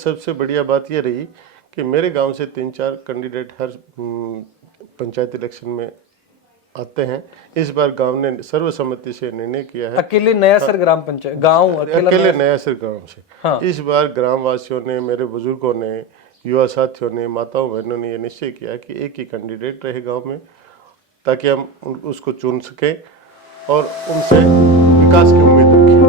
सबसे बढ़िया बात ये रही कि मेरे गांव से 3-4 कैंडिडेट हर पंचायत इलेक्शन में आते हैं। इस बार गांव ने सर्वसम्मति से निर्णय किया है, अकेले नयासर ग्राम पंचायत गांव अकेले नयासर गांव से। हाँ। इस बार ग्राम वासियों ने, मेरे बुजुर्गों ने, युवा साथियों ने, माताओं बहनों ने यह निश्चय किया कि एक ही कैंडिडेट रहे गांव में, ताकि हम उसको चुन सकें और उनसे विकास की उम्मीद रखें।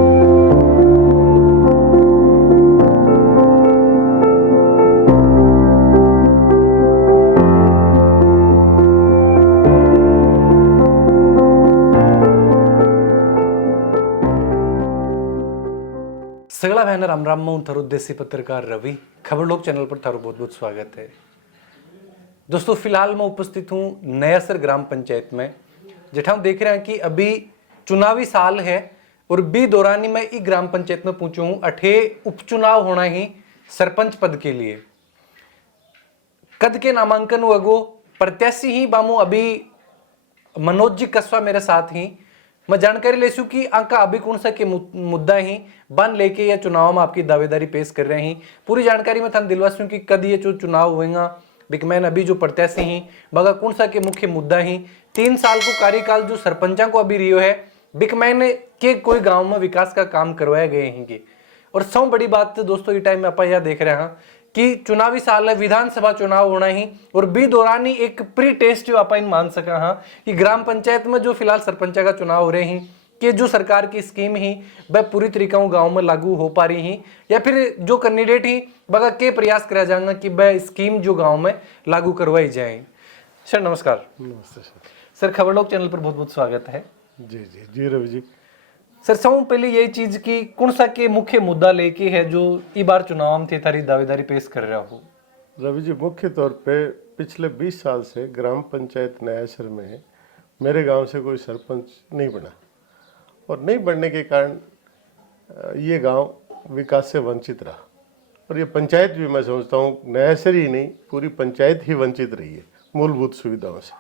सगला बहन राम राम मैं थारो देसी पत्रकार रवि खबर लोग चैनल पर थारो बहुत बहुत स्वागत है। दोस्तों फिलहाल मैं उपस्थित हूँ नयासर ग्राम पंचायत में, जेठा हम देख रहे हैं कि अभी चुनावी साल है और बी दौरानी मैं इस ग्राम पंचायत में पहुंचा हूँ। अठे उपचुनाव होना ही सरपंच पद के लिए कद के नामांकन अगो प्रत्याशी ही बामू अभी मनोज जी कस्वा मेरे साथ ही मैं जानकारी लेसू कि आका अभी कौन सा के मुद्दा ही बन लेके या चुनाव में आपकी दावेदारी पेश कर रहे हैं। पूरी जानकारी में थान दिलवासूं कि कद ये जो चुनाव होएगा बिकमैन अभी जो प्रत्याशी ही बगा कौन सा के मुख्य मुद्दा ही 3 साल को कार्यकाल जो सरपंचा को अभी रियो है बिकमैन के कोई गांव में विकास का काम करवाए गए हैं। और सब बड़ी बात दोस्तों इस टाइम में आप यह देख रहे हैं कि चुनावी साल है, विधानसभा चुनाव होना ही और बी दौरानी एक प्री टेस्ट जो आप मान सका हाँ कि ग्राम पंचायत में जो फिलहाल सरपंचा का चुनाव हो रहे हैं कि जो सरकार की स्कीम ही वह पूरी तरीका गांव में लागू हो पा रही ही या फिर जो कैंडिडेट ही बगा के प्रयास करा जाएगा कि वह स्कीम जो गांव में लागू करवाई जाए। सर नमस्कार। नमस्ते सर खबर लोग चैनल पर बहुत बहुत स्वागत है। जी जी जी रवि जी। सर सबसे पहले यही चीज की कौन सा के मुख्य मुद्दा लेके है जो इस बार चुनाव में थे थारी दावेदारी पेश कर रहा हो। रवि जी, मुख्य तौर पे पिछले 20 साल से ग्राम पंचायत नयासर में मेरे गांव से कोई सरपंच नहीं बना और नहीं बनने के कारण ये गांव विकास से वंचित रहा और ये पंचायत भी मैं समझता हूँ नयासर ही नहीं पूरी पंचायत ही वंचित रही है मूलभूत सुविधाओं से।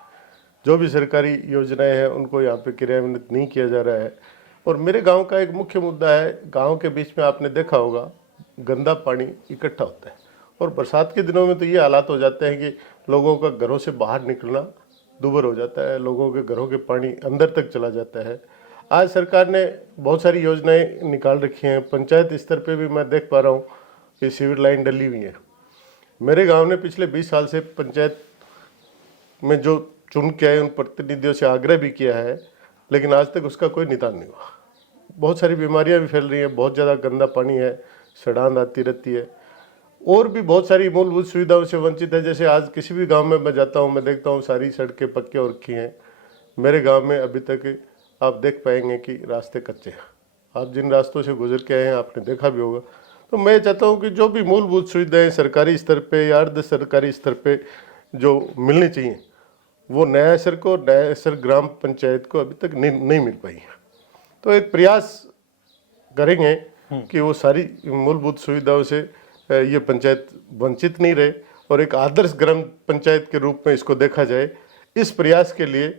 जो भी सरकारी योजनाएं हैं उनको यहाँ पे क्रियान्वित नहीं किया जा रहा है। और मेरे गांव का एक मुख्य मुद्दा है, गांव के बीच में आपने देखा होगा गंदा पानी इकट्ठा होता है और बरसात के दिनों में तो ये हालात हो जाते हैं कि लोगों का घरों से बाहर निकलना दूभर हो जाता है, लोगों के घरों के पानी अंदर तक चला जाता है। आज सरकार ने बहुत सारी योजनाएं निकाल रखी हैं, पंचायत स्तर पे भी मैं देख पा रहा हूँ कि सीवर लाइन डली हुई है। मेरे गाँव ने पिछले 20 साल से पंचायत में जो चुन के आए उन प्रतिनिधियों से आग्रह भी किया है, लेकिन आज तक उसका कोई निदान नहीं हुआ। बहुत सारी बीमारियां भी फैल रही हैं, बहुत ज़्यादा गंदा पानी है, सड़ांध आती रहती है और भी बहुत सारी मूलभूत सुविधाओं से वंचित है। जैसे आज किसी भी गांव में मैं जाता हूं, मैं देखता हूं सारी सड़कें पक्की हो रखी हैं। मेरे गांव में अभी तक आप देख पाएंगे कि रास्ते कच्चे हैं। आप जिन रास्तों से गुजर के आए हैं आपने देखा भी होगा। तो मैं चाहता हूँ कि जो भी मूलभूत सुविधाएँ सरकारी स्तर पर या अर्ध सरकारी स्तर पर जो मिलनी चाहिए वो नयासर को, नयासर ग्राम पंचायत को अभी तक नहीं मिल पाई है। तो एक प्रयास करेंगे कि वो सारी मूलभूत सुविधाओं से ये पंचायत वंचित नहीं रहे और एक आदर्श ग्राम पंचायत के रूप में इसको देखा जाए। इस प्रयास के लिए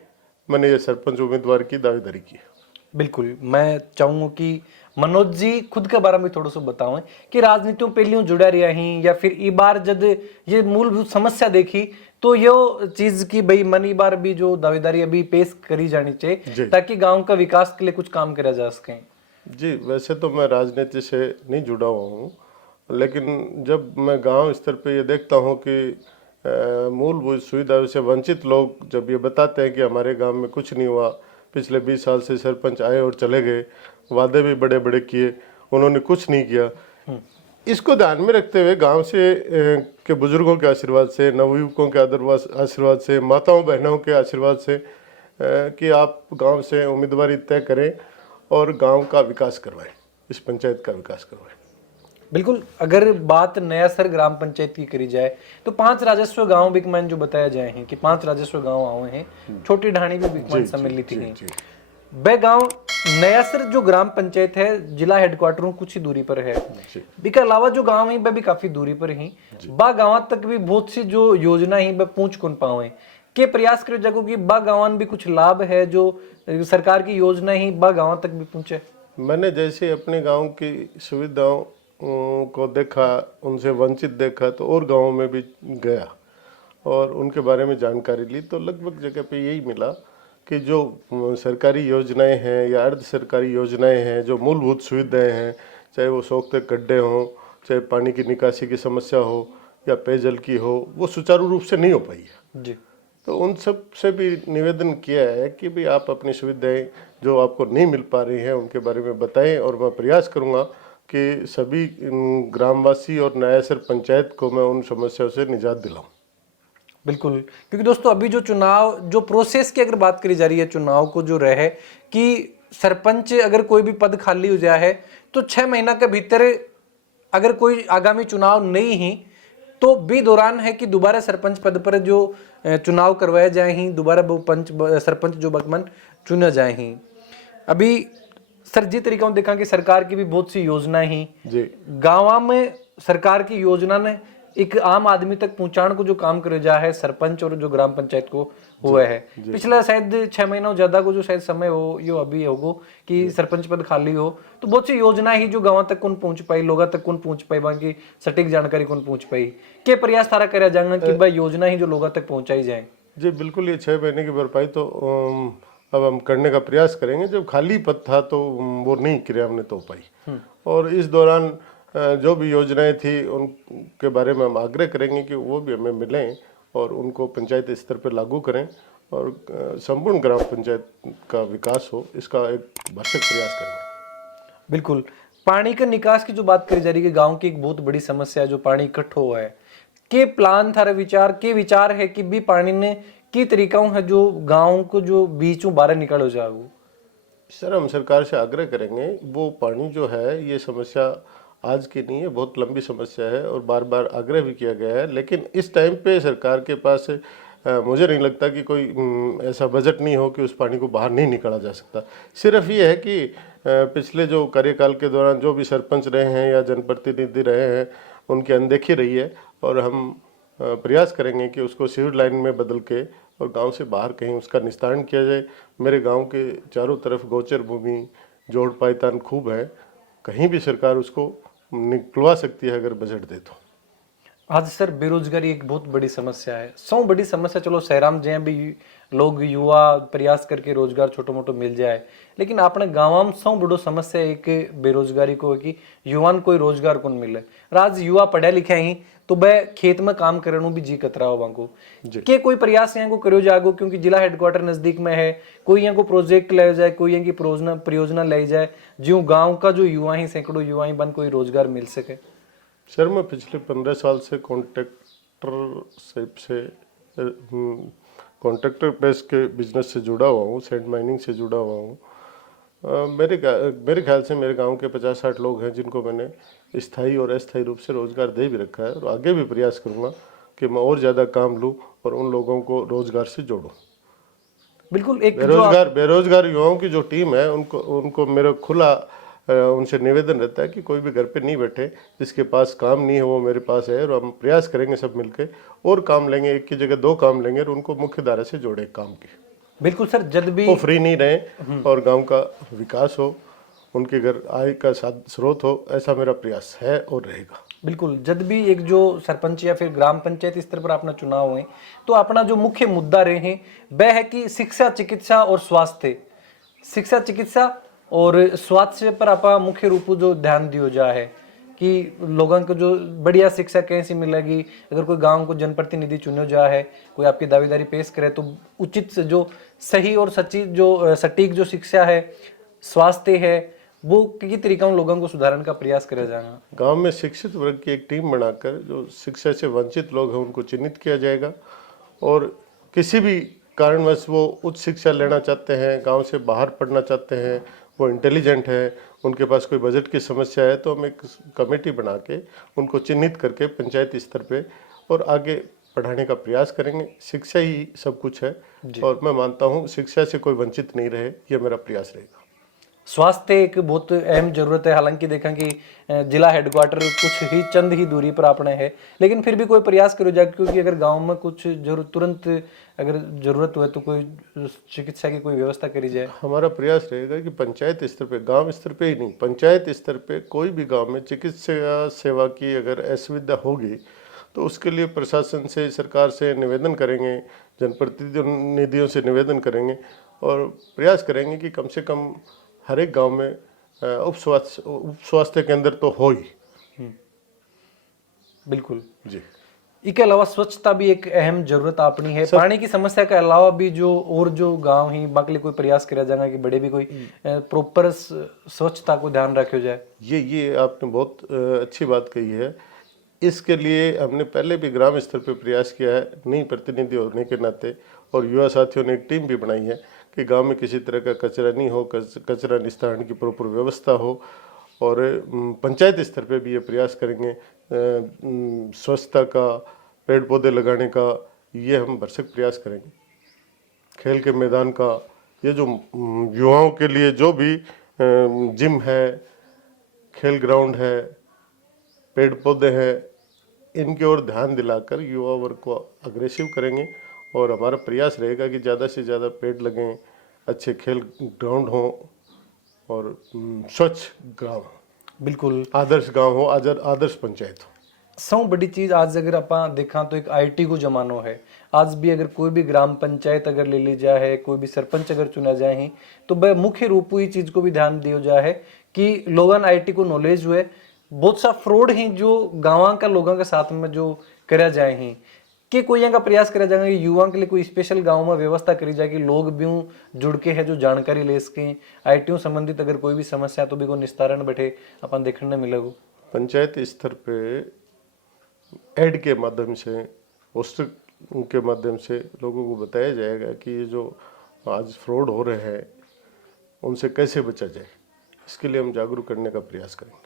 मैंने ये सरपंच उम्मीदवार की दावेदारी की है। बिल्कुल, मैं चाहूँगा कि मनोज जी खुद के बारे में थोड़ा सा बताओ कि राजनीतियों पहलियों जुड़ा रहा ही या फिर इस बार जब ये मूलभूत समस्या देखी तो ये चीज की भाई मन इस बार भी जो दावेदारी अभी पेश करी जानी चाहिए ताकि गांव का विकास के लिए कुछ काम करा जा सके। जी, वैसे तो मैं राजनीति से नहीं जुड़ा हुआ हूँ, लेकिन जब मैं गांव स्तर पे ये देखता हूँ कि मूलभूत सुविधाओं से वंचित लोग जब ये बताते हैं कि हमारे गांव में कुछ नहीं हुआ, पिछले 20 साल से सरपंच आए और चले गए, वादे भी बड़े बड़े किए, उन्होंने कुछ नहीं किया। इसको ध्यान में रखते हुए गांव से के बुजुर्गों के आशीर्वाद से, नवयुवकों के आशीर्वाद से, माताओं बहनों के आशीर्वाद से कि आप गांव से उम्मीदवारी तय करें और गांव का विकास करवाएं, इस पंचायत का विकास करवाएं। बिल्कुल, अगर बात नयासर ग्राम पंचायत की करी जाए तो 5 राजस्व गांव बिकमैन जो बताया जाए हैं कि 5 राजस्व गांव आए हैं, छोटी ढाणी भी बिकमैन सम्मिलित हैं। वह गांव नयासर जो ग्राम पंचायत है जिला हेडक्वार्टरों कुछ ही दूरी पर है। इसके अलावा जो गांव है वह भी काफी दूरी पर ही बा गांव तक भी बहुत सी जो योजना ही वह पहुंच कौन पाए के प्रयास करे जागो कि बा गांव भी कुछ लाभ है जो सरकार की योजना ही बा गांव तक भी पहुंचे। मैंने जैसे अपने गांव की सुविधाओं को देखा, उनसे वंचित देखा, तो और गाँव में भी गया और उनके बारे में जानकारी ली, तो लगभग जगह पे यही मिला कि जो सरकारी योजनाएं हैं या अर्ध सरकारी योजनाएं हैं, जो मूलभूत सुविधाएं हैं, चाहे वो सोखते गड्ढे हों, चाहे पानी की निकासी की समस्या हो या पेयजल की हो, वो सुचारू रूप से नहीं हो पाई है जी। तो उन सब से भी निवेदन किया है कि भाई आप अपनी सुविधाएं जो आपको नहीं मिल पा रही हैं उनके बारे में बताएं, और मैं प्रयास करूंगा कि सभी ग्रामवासी और नयासर पंचायत को मैं उन समस्याओं से निजात दिलाऊं। बिल्कुल, क्योंकि दोस्तों अभी जो चुनाव, जो प्रोसेस की अगर बात करी जा रही है चुनाव को जो रहे कि सरपंच अगर कोई भी पद खाली हो जाए है तो 6 महीना के भीतर अगर कोई आगामी चुनाव नहीं ही तो भी दौरान है कि दोबारा सरपंच पद पर जो चुनाव करवाया जाए ही, दोबारा वो सरपंच जो बगमन चुना जाए ही। अभी सर जी तरीका देखा कि सरकार की भी बहुत सी योजनाएं ही जी गाँव में सरकार की योजना ने एक आम आदमी तक पहुंचाने को जो काम करे जा है सरपंच और जो ग्राम पंचायत को हुआ है। पिछला शायद 6 महीना ज्यादा को जो शायद समय हो यो अभी होगो कि सरपंच पद खाली हो तो बहुत सी योजना ही जो गाँव तक कौन पहुंच पाई, लोगों तक कौन पहुंच पाई, बाकी सटीक जानकारी कौन पहुंच पाई, के प्रयास सारा करा जाएगा कि भाई योजना ही जो लोगों तक पहुंचाई जाए। जी बिल्कुल, ये 6 महीने की भरपाई तो अब हम करने का प्रयास करेंगे। जब खाली पद था तो वो नहीं क्रियान्वित हो पाई, और इस दौरान जो भी योजनाएं थी उनके बारे में हम आग्रह करेंगे कि वो भी हमें मिलें और उनको पंचायत स्तर पर लागू करें और संपूर्ण ग्राम पंचायत का विकास हो, इसका एक भरसक प्रयास करेंगे। बिल्कुल, पानी का निकास की जो बात करी जा रही है कि गांव की एक बहुत बड़ी समस्या है जो पानी इकट्ठा हुआ है, के प्लान था विचार है कि भी पानी ने की तरीकाओं है जो गांव को जो बीचों बाहर निकालो जाओ। सर हम सरकार से आग्रह करेंगे, वो पानी जो है ये समस्या आज की नहीं है, बहुत लंबी समस्या है और बार बार आग्रह भी किया गया है, लेकिन इस टाइम पे सरकार के पास मुझे नहीं लगता कि कोई ऐसा बजट नहीं हो कि उस पानी को बाहर नहीं निकाला जा सकता। सिर्फ ये है कि पिछले जो कार्यकाल के दौरान जो भी सरपंच रहे हैं या जनप्रतिनिधि रहे हैं उनकी अनदेखी रही है, और हम प्रयास करेंगे कि उसको सिविल लाइन में बदल के और गांव से बाहर कहीं उसका निस्तारण किया जाए। मेरे गांव के चारों तरफ गोचर भूमि, जोड़ पायतान खूब है, कहीं भी सरकार उसको निकलवा सकती है अगर बजट दे तो। आज सर बेरोजगारी एक बहुत बड़ी समस्या है, सौ बड़ी समस्या। चलो शहराम जहाँ भी लोग युवा प्रयास करके रोजगार छोटो मोटो मिल जाए, लेकिन अपने गाँव में सौ बड़ो समस्या एक बेरोजगारी को है कि युवान कोई रोजगार कौन मिले। आज युवा पढ़े लिखे ही तो वह खेत में काम करने भी जी कतरा हो वांगो के कोई प्रयास यहाँ को करो जागो, क्योंकि जिला हेडक्वार्टर नजदीक में है, कोई यहाँ को प्रोजेक्ट ले जाए, कोई यहाँ की परियोजना ले जाए जो गाँव का जो युवा ही सैकड़ों युवा ही बन कोई रोजगार मिल सके। सर मैं पिछले 15 साल से कॉन्ट्रैक्टर बेस के बिजनेस से जुड़ा हुआ हूँ, सैंड माइनिंग से जुड़ा हुआ हूँ। मेरे ख्याल से मेरे गांव के 50-60 लोग हैं जिनको मैंने स्थायी और अस्थायी रूप से रोजगार दे भी रखा है, और आगे भी प्रयास करूँगा कि मैं और ज़्यादा काम लूँ और उन लोगों को रोजगार से जोड़ूँ। बिल्कुल, एक बेरोजगार युवाओं की जो टीम है उनको मेरा खुला उनसे निवेदन रहता है कि कोई भी घर पे नहीं बैठे, जिसके पास काम नहीं है वो मेरे पास है, और हम प्रयास करेंगे सब मिलके और काम लेंगे, एक की जगह 2 काम लेंगे और उनको मुख्य धारा से जोड़े काम के। बिल्कुल सर, जब भी वो फ्री नहीं रहे और गांव का विकास हो, उनके घर आय का स्रोत हो, ऐसा मेरा प्रयास है और रहेगा। बिल्कुल, जब भी एक जो सरपंच या फिर ग्राम पंचायत स्तर पर अपना चुनाव हुए तो अपना जो मुख्य मुद्दा रहे हैं वह है कि शिक्षा, चिकित्सा और स्वास्थ्य। शिक्षा, चिकित्सा और स्वास्थ्य पर आपा मुख्य रूप जो ध्यान दियो जा है कि लोगों को जो बढ़िया शिक्षा कैसी मिलेगी। अगर कोई गांव को जनप्रतिनिधि चुनो जा है, कोई आपकी दावेदारी पेश करे तो उचित जो सही और सच्ची जो सटीक जो शिक्षा है, स्वास्थ्य है, वो किस तरीका लोगों को सुधारने का प्रयास किया जाएगा। गांव में शिक्षित वर्ग की एक टीम बनाकर जो शिक्षा से वंचित लोग हैं उनको चिन्हित किया जाएगा, और किसी भी कारणवश वो उच्च शिक्षा लेना चाहते हैं, गांव से बाहर पढ़ना चाहते हैं, वो इंटेलिजेंट है, उनके पास कोई बजट की समस्या है, तो हम एक कमेटी बना के उनको चिन्हित करके पंचायत स्तर पे और आगे पढ़ाने का प्रयास करेंगे। शिक्षा ही सब कुछ है और मैं मानता हूँ शिक्षा से कोई वंचित नहीं रहे, ये मेरा प्रयास रहेगा। स्वास्थ्य एक बहुत अहम जरूरत है। हालांकि देखा कि जिला हेडक्वार्टर कुछ ही चंद ही दूरी पर अपने है, लेकिन फिर भी कोई प्रयास करो जाए, क्योंकि अगर गांव में कुछ तुरंत अगर जरूरत हुए तो कोई चिकित्सा की कोई व्यवस्था करी जाए। हमारा प्रयास रहेगा कि पंचायत स्तर पे, गांव स्तर पे ही नहीं, पंचायत स्तर पे कोई भी गांव में चिकित्सा सेवा की अगर असुविधा होगी तो उसके लिए प्रशासन से, सरकार से निवेदन करेंगे, जनप्रतिनिधियों से निवेदन करेंगे और प्रयास करेंगे कि कम से कम हर एक गांव में उप स्वास्थ्य केंद्र तो हो ही। बिल्कुल जी। इसके अलावा स्वच्छता भी एक अहम जरूरत अपनी है। पानी की समस्या के अलावा भी जो गांव ही बाकी कोई प्रयास किया जाएगा कि बड़े भी कोई प्रॉपर स्वच्छता को ध्यान रखा जाए। ये आपने बहुत अच्छी बात कही है। इसके लिए हमने पहले भी ग्राम स्तर पर प्रयास किया है, नई प्रतिनिधि होने के नाते, और युवा साथियों ने एक टीम भी बनाई है कि गांव में किसी तरह का कचरा नहीं हो, कचरा निस्तारण की प्रॉपर व्यवस्था हो। और पंचायत स्तर पे भी ये प्रयास करेंगे स्वच्छता का, पेड़ पौधे लगाने का, ये हम भरसक प्रयास करेंगे। खेल के मैदान का, ये जो युवाओं के लिए जो भी जिम है, खेल ग्राउंड है, पेड़ पौधे हैं, इनके ओर ध्यान दिलाकर युवा वर्ग को अग्रेसिव करेंगे। और हमारा प्रयास रहेगा कि ज़्यादा से ज़्यादा पेड़ लगें, अच्छे खेल ग्राउंड हों और स्वच्छ गांव, बिल्कुल आदर्श गांव हो, आदर्श पंचायत हो। सब बड़ी चीज आज अगर आप देखा तो एक आईटी को जमानो है। आज भी अगर कोई भी ग्राम पंचायत अगर ले ली जाए है, कोई भी सरपंच अगर चुना जाए ही, तो वह मुख्य रूप हुई चीज को भी ध्यान दिया जाए है कि लोगन आईटी को नॉलेज हुए। बहुत सा फ्रॉड ही जो गाँव का लोगों के साथ में जो करा जाए ही कि कोई यहाँ का प्रयास करा जाएगा कि युवाओं के लिए कोई स्पेशल गांव में व्यवस्था करी जाए कि लोग भी जुड़ के है जो जानकारी ले सकें आईटी संबंधित। अगर कोई भी समस्या तो भी को निस्तारण बैठे अपन देखने मिलेगा। पंचायत स्तर पे एड के माध्यम से, पोस्टर के माध्यम से लोगों को बताया जाएगा कि ये जो आज फ्रॉड हो रहे हैं उनसे कैसे बचा जाए। इसके लिए हम जागरूक करने का प्रयास करेंगे।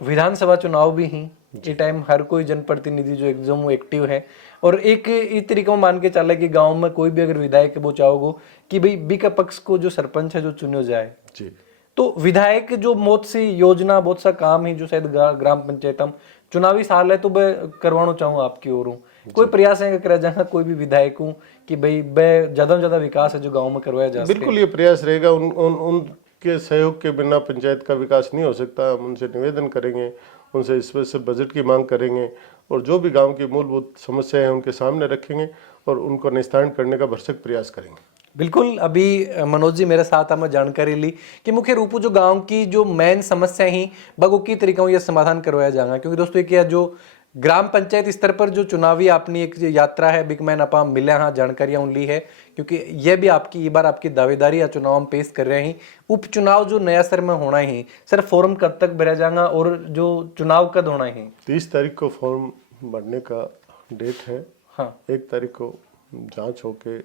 विधानसभा चुनाव भी ही ये टाइम हर कोई जनप्रतिनिधि जो एकदम एक्टिव है, और एक इस तरीके में मान के चला कि गांव में कोई भी अगर विधायक वो चाहोगे कि भाई बी का पक्ष को जो सरपंच है जो चुनो जाए जी, तो विधायक जो बहुत सी योजना, बहुत सा काम है जो शायद ग्राम पंचायत हम चुनावी साल है तो मैं करवाना चाहूँ आपकी ओर हूँ। कोई प्रयास है करा जाएगा कोई भी विधायक हूँ कि भाई ज्यादा से ज्यादा विकास है जो गाँव में करवाया जा सके। बिल्कुल ये प्रयास रहेगा। उनके सहयोग के बिना पंचायत का विकास नहीं हो सकता। हम उनसे निवेदन करेंगे, उनसे स्पेशल बजट की मांग करेंगे और जो भी गांव की मूलभूत समस्याएं हैं उनके सामने रखेंगे और उनको निस्तारण करने का भरसक प्रयास करेंगे। बिल्कुल। अभी मनोज जी मेरे साथ हमें जानकारी ली कि मुख्य रूप जो गांव की जो मेन समस्या ही बगो की तरीकों ये समाधान करवाया जाएगा। क्योंकि दोस्तों क्या जो ग्राम पंचायत स्तर पर जो चुनावी अपनी एक यात्रा है बिगमैन आप मिले हाँ जानकारियां ली है, क्योंकि यह भी आपकी ये बार आपकी दावेदारी या चुनाव हम पेश कर रहे हैं। उपचुनाव जो नया सर में होना ही सर, फॉर्म कब तक भरा जाएगा और जो चुनाव कब होना है? 30 तारीख को फॉर्म भरने का डेट है। हाँ, 1 तारीख को जांच होके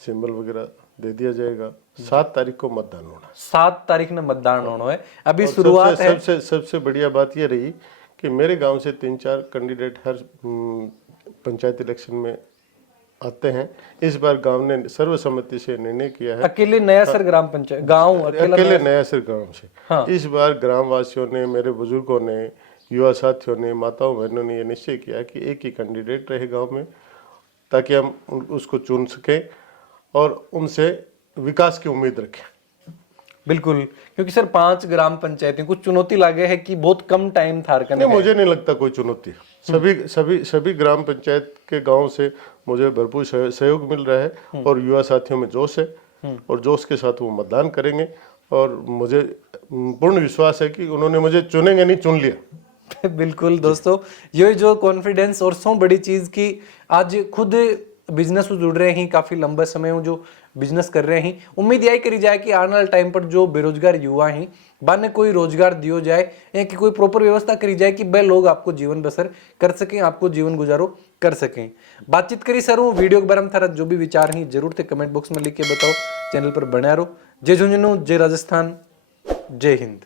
सिंबल वगैरह दे दिया जाएगा। 7 तारीख को मतदान होना। 7 तारीख में मतदान होना है। अभी शुरुआत है। सबसे बढ़िया बात यह रही कि मेरे गांव से 3-4 कैंडिडेट हर पंचायत इलेक्शन में आते हैं। इस बार गांव ने सर्वसम्मति से निर्णय किया है, अकेले नयासर ग्राम पंचायत गांव अकेले नयासर गांव से। हाँ। इस बार ग्राम वासियों ने, मेरे बुजुर्गों ने, युवा साथियों ने, माताओं बहनों ने यह निश्चय किया कि एक ही कैंडिडेट रहे गांव में, ताकि हम उसको चुन सकें और उनसे विकास की उम्मीद रखें। बिल्कुल, क्योंकि सर 5 ग्राम पंचायतें कुछ चुनौती लागे है कि बहुत कम टाइम था करने। मुझे नहीं लगता कोई चुनौती है। सभी ग्राम पंचायत के गांव से मुझे भरपूर सहयोग मिल रहा है और युवा साथियों में जोश है और जोश के साथ वो मतदान करेंगे और मुझे पूर्ण विश्वास है कि उन्होंने मुझे चुनेंगे नहीं, चुन लिया। बिल्कुल दोस्तों, ये जो कॉन्फिडेंस और सो बड़ी चीज की आज खुद बिजनेस से जुड़ रहे हैं, काफी लंबा समय जो बिजनेस कर रहे हैं। उम्मीद यही करी जाए कि आने वाले टाइम पर जो बेरोजगार युवा हैं बाने कोई रोजगार दियो जाए या कि कोई प्रॉपर व्यवस्था करी जाए कि वह लोग आपको जीवन बसर कर सकें, आपको जीवन गुजारो कर सकें। बातचीत करी सर हूँ वीडियो के बारे में थारा जो भी विचार हैं जरूर थे कमेंट बॉक्स में लिख के बताओ। चैनल पर बना रहो। जय झुंझुनू, जय राजस्थान, जय हिंद।